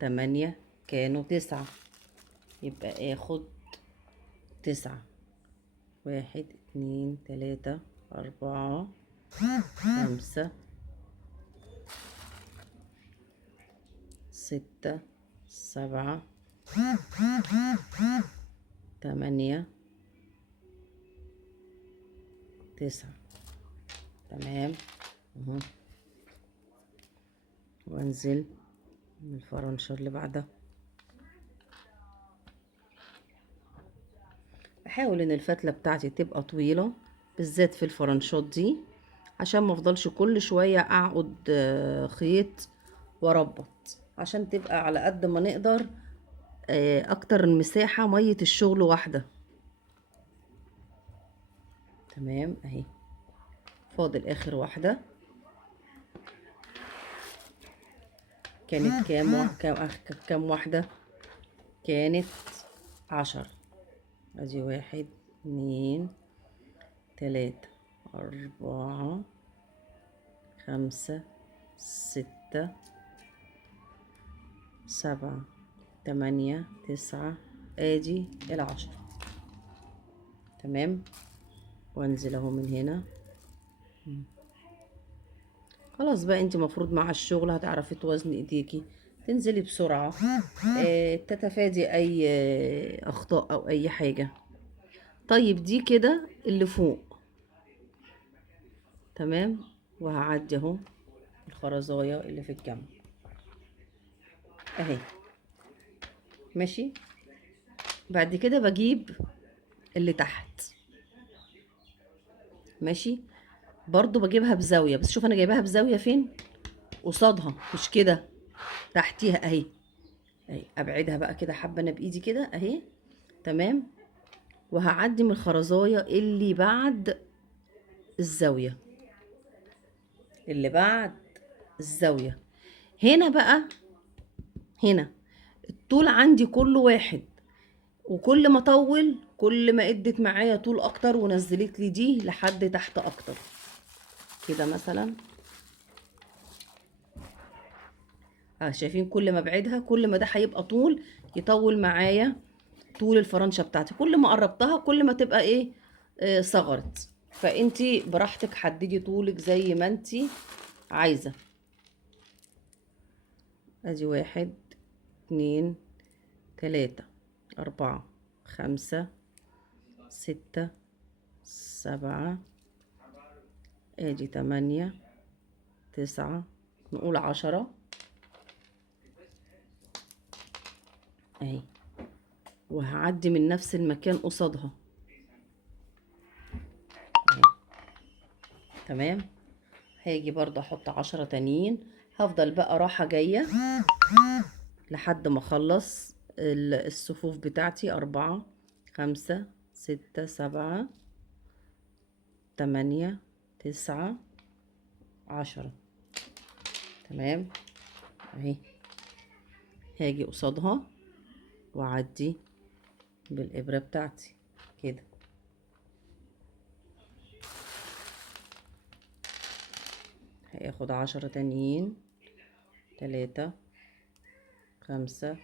8 كانوا 9، يبقى اخد 9. 1 2 3 4 5 6 7 8 9. تمام. اهو. وانزل من الفرنشة اللي بعدها. احاول ان الفتلة بتاعتي تبقى طويلة، بالذات في الفرنشات دي، عشان ما افضلش كل شوية اعقد خيط واربط، عشان تبقى على قد ما نقدر اكتر المساحة مية الشغل واحدة. تمام اهي. فاضل اخر واحدة. كانت كام واحدة؟ كانت 10. ادي 1 2 3 4 5 6 7 8 9. ادي 10. تمام. وانزل اهو من هنا. خلاص بقى، انت مفروض مع الشغل هتعرفي توازني ايديكي، تنزلي بسرعة، تتفادي اي اخطاء او اي حاجة. طيب دي كده اللي فوق. تمام. وهعدي اهو الخرزاية اللي في الجنب اهي. ماشي. بعد كده بجيب اللي تحت. ماشي. برضو بجيبها بزاوية، بس شوف انا جايباها بزاوية فين، قصادها مش كده، تحتيها اهي. اهي ابعدها بقى كده حبة انا بايدي كده اهي. تمام. وهعدي من الخرزاية اللي بعد الزاوية، اللي بعد الزاوية. هنا بقى، هنا الطول عندي كله واحد، وكل ما اطول كل ما ادت معايا طول اكتر، ونزلت لي دي لحد تحت اكتر كده مثلا. شايفين كل ما ابعدها كل ما ده هيبقى طول، يطول معايا طول الفرنشه بتاعتي. كل ما قربتها كل ما تبقى ايه، صغرت. فانتي براحتك حددي طولك زي ما انتي عايزه. ادي 1 2 3 4 5 6 7. ادي 8 9. نقول 10 اهي. وهعدي من نفس المكان قصادها اهي. تمام. هاجي برضه احط 10 تانيين. هفضل بقى راحة جاية لحد ما اخلص الصفوف بتاعتي. 4 5 6 7 8 9 10. تمام اهي. هاجي قصادها واعدي بالابرة بتاعتي كده. هاخد 10 تانيين. 3 5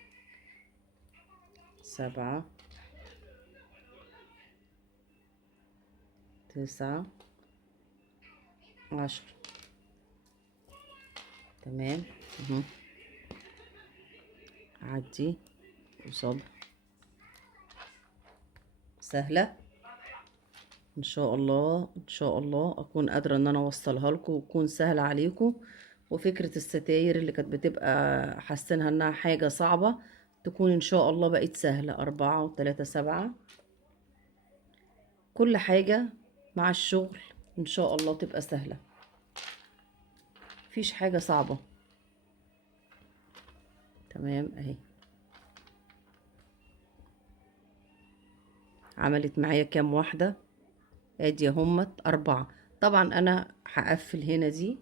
7 9 10. تمام اهو. اعدي قصاد. سهلة ان شاء الله، ان شاء الله اكون قادرة ان انا اوصلها لكم وتكون سهلة عليكم. وفكرة الستاير اللي كانت بتبقى حاسينها انها حاجة صعبة، تكون ان شاء الله بقت سهلة. 4 و3 7. كل حاجة مع الشغل ان شاء الله تبقى سهلة، مفيش حاجة صعبة. تمام اهي. عملت معايا كام واحدة؟ ادي همت 4. طبعا انا هقفل هنا دي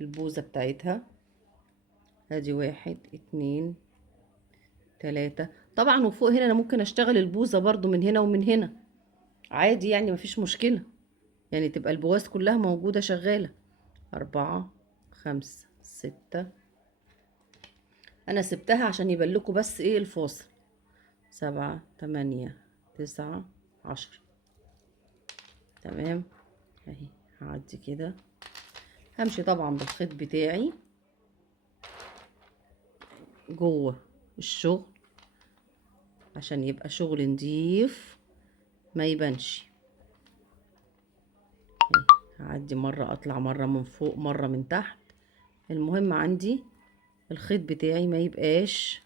البوزة بتاعتها. ادي 1 2 3. طبعا وفوق هنا انا ممكن اشتغل البوزة برضو من هنا ومن هنا عادي، يعني مفيش مشكلة، يعني تبقى البواز كلها موجودة شغالة. 4 5 6 انا سبتها عشان يبان لكم بس ايه الفاصل. 7 8 9 10. تمام اهي. هعدي كده، همشي طبعا بالخيط بتاعي جوه الشغل عشان يبقى شغل نضيف ما يبانش. هعدي مرة، اطلع مرة من فوق مرة من تحت. المهم عندي الخيط بتاعي ما يبقاش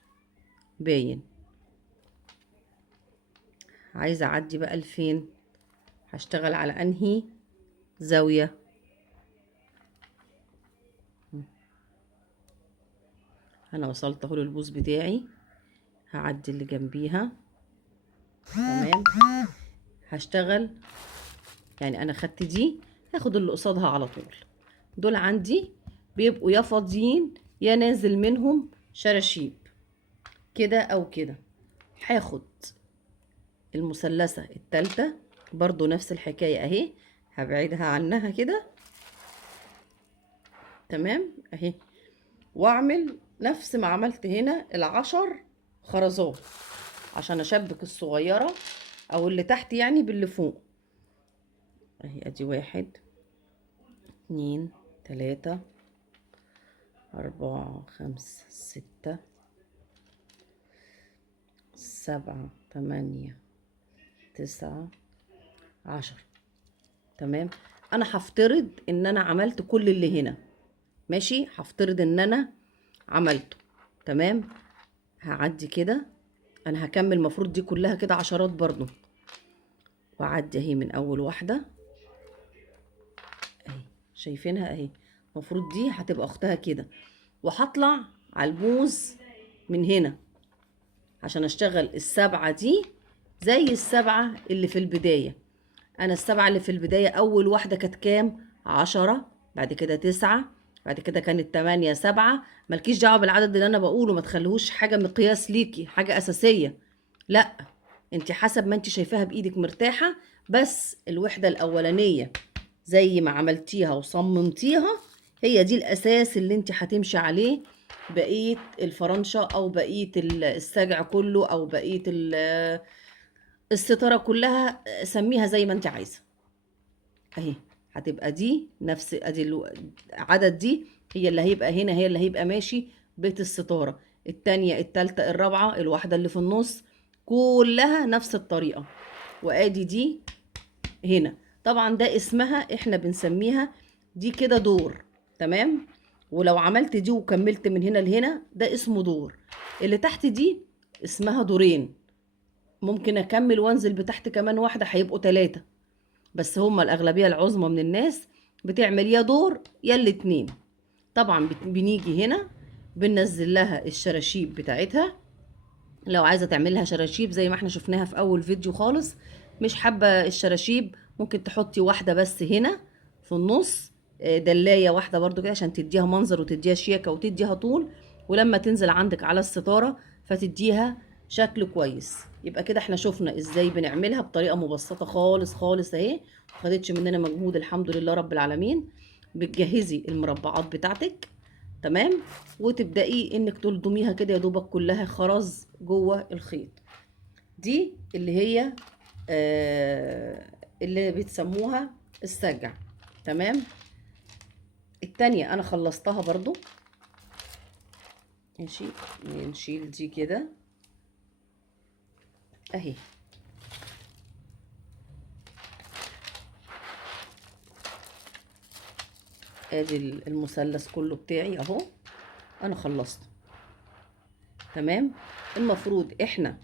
باين. عايزة اعدي بقى لفين؟ هشتغل على انهي زاوية؟ انا وصلت اهو للبوز بتاعي، هعدي اللي جنبيها. تمام. هشتغل يعني انا خدت دي، هاخد اللي قصادها على طول. دول عندي بيبقوا يا فاضيين يا نازل منهم شراشيب كده او كده. هاخد المثلثة التالتة برضو نفس الحكاية اهي، هبعدها عنها كده. تمام اهي. واعمل نفس ما عملت هنا ال10 خرزات عشان اشبك الصغيرة او اللي تحت يعني باللي فوق. اهي ادي 1 2 3 4 5 6 7 8 9 10. تمام. انا هفترض ان انا عملت كل اللي هنا، ماشي، هفترض ان انا عملته. تمام. هعدي كده، انا هكمل المفروض دي كلها كده عشرات برضو، واعدي اهي من اول واحدة اهي، شايفينها اهي، المفروض دي هتبقى اختها كده. وهطلع على البوز من هنا عشان اشتغل السبعة دي زي السبعة اللي في البداية. انا السبعة اللي في البداية اول واحدة كانت كام؟ 10، بعد كده 9، بعد كده كانت 8 7. مالكيش دعوة بالعدد اللي انا بقوله، ما تخليهوش حاجة مقياس ليكي، حاجة اساسية، لا، انت حسب ما انت شايفاها بايدك مرتاحة. بس الوحدة الاولانية زي ما عملتيها وصممتيها هي دي الاساس اللي انت هتمشي عليه بقية الفرنشة او بقية السجع كله او بقية الستارة كلها، سميها زي ما انت عايزة. اهي هتبقى دي نفس ادي العدد، دي هي اللي هيبقى هنا، هي اللي هيبقى ماشي بيت الستارة. التانية التالتة الرابعة الواحدة اللي في النص كلها نفس الطريقة. وادي دي هنا طبعا ده اسمها احنا بنسميها دي كده دور. تمام. ولو عملت دي وكملت من هنا لهنا ده اسمه دور. اللي تحت دي اسمها دورين. ممكن اكمل وانزل بتحت كمان واحدة هيبقوا 3، بس هما الاغلبية العظمى من الناس بتعمل يا دور يا الاتنين. طبعا بنيجي هنا بننزل لها الشراشيب بتاعتها. لو عايزة تعملها شراشيب زي ما احنا شفناها في اول فيديو خالص، مش حابة الشراشيب ممكن تحطي واحدة بس هنا في النص، دلاية واحدة برضو كده عشان تديها منظر وتديها شياكة وتديها طول، ولما تنزل عندك على الستارة فتديها شكل كويس. يبقى كده احنا شفنا ازاي بنعملها بطريقة مبسطة خالص خالص اهي، مخدتش مننا مجهود الحمد لله رب العالمين. بتجهزي المربعات بتاعتك. تمام. وتبدأي انك تلضميها كده يا دوبك كلها خرز جوه الخيط. دي اللي هي اللي بتسموها السجع. تمام. التانية انا خلصتها برضو، ماشي. نشيل دي كده اهي. ادي المثلث كله بتاعي اهو، انا خلصت. تمام. المفروض احنا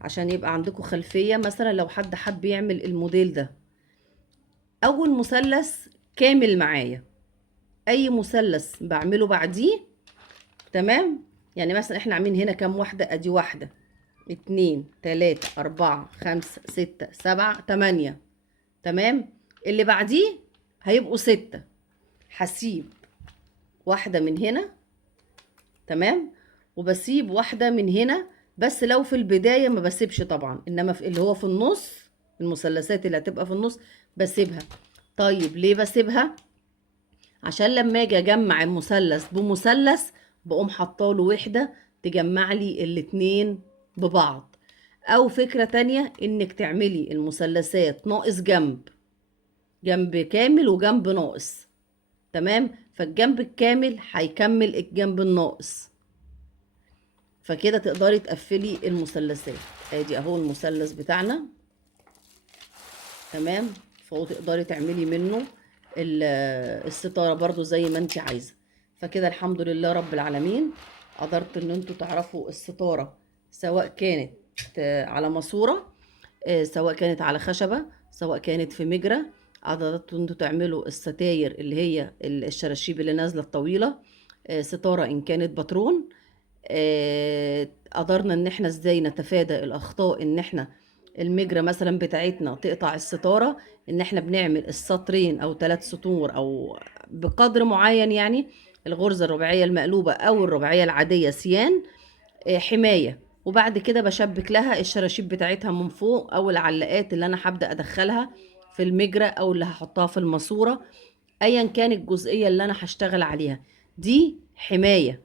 عشان يبقى عندكم خلفية، مثلا لو حد حب يعمل الموديل ده، اول مثلث كامل معايا اي مثلث بعمله بعديه. تمام. يعني مثلا احنا عاملين هنا كام واحدة؟ ادي 1 2 3 4 5 6 7 8. تمام. اللي بعديه هيبقوا 6. هسيب واحدة من هنا. تمام. وبسيب واحدة من هنا، بس لو في البداية ما بسيبش طبعا، انما في اللي هو في النص، المثلثات اللي هتبقى في النص بسيبها. طيب ليه بسيبها؟ عشان لما اجي اجمع المثلث بمثلث بقوم حطاله وحدة تجمع لي الاتنين ببعض. او فكرة تانية انك تعملي المثلثات ناقص جنب، جنب كامل وجنب ناقص. تمام، فالجنب الكامل هيكمل الجنب الناقص، فكده تقدري تقفلي المثلثات. ادي اهو المثلث بتاعنا. تمام، فهو تقدري تعملي منه الستارة برضو زي ما انت عايزة. فكده الحمد لله رب العالمين قدرت ان انتوا تعرفوا الستارة، سواء كانت على ماسورة، سواء كانت على خشبة، سواء كانت في مجرى. قدرتوا انتوا تعملوا الستاير اللي هي الشراشيب اللي نازلة الطويلة، ستارة ان كانت باترون. قدرنا ان احنا ازاي نتفادى الاخطاء، ان احنا المجرى مثلا بتاعتنا تقطع الستارة، ان احنا بنعمل السطرين او 3 سطور او بقدر معين، يعني الغرزة الرباعية المقلوبة او الرباعية العادية سيان، حماية. وبعد كده بشبك لها الشراشيب بتاعتها من فوق، او العلاقات اللي انا هبدأ ادخلها في المجرى او اللي هحطها في الماسورة، ايا كان الجزئية اللي انا هشتغل عليها. دي حماية.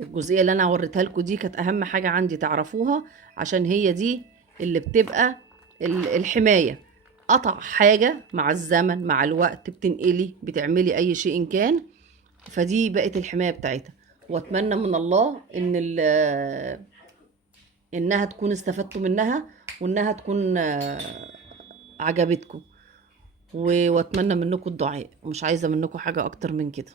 الجزئية اللي انا وريتها لكم دي كانت اهم حاجة عندي تعرفوها، عشان هي دي اللي بتبقى الحماية. قطع حاجة مع الزمن مع الوقت بتنقلي بتعملي اي شيء إن كان، فدي بقت الحماية بتاعتها. واتمنى من الله ان انها تكون استفدتوا منها، وانها تكون عجبتكم. واتمنى منكم الدعاء، ومش عايزة منكم حاجة اكتر من كده.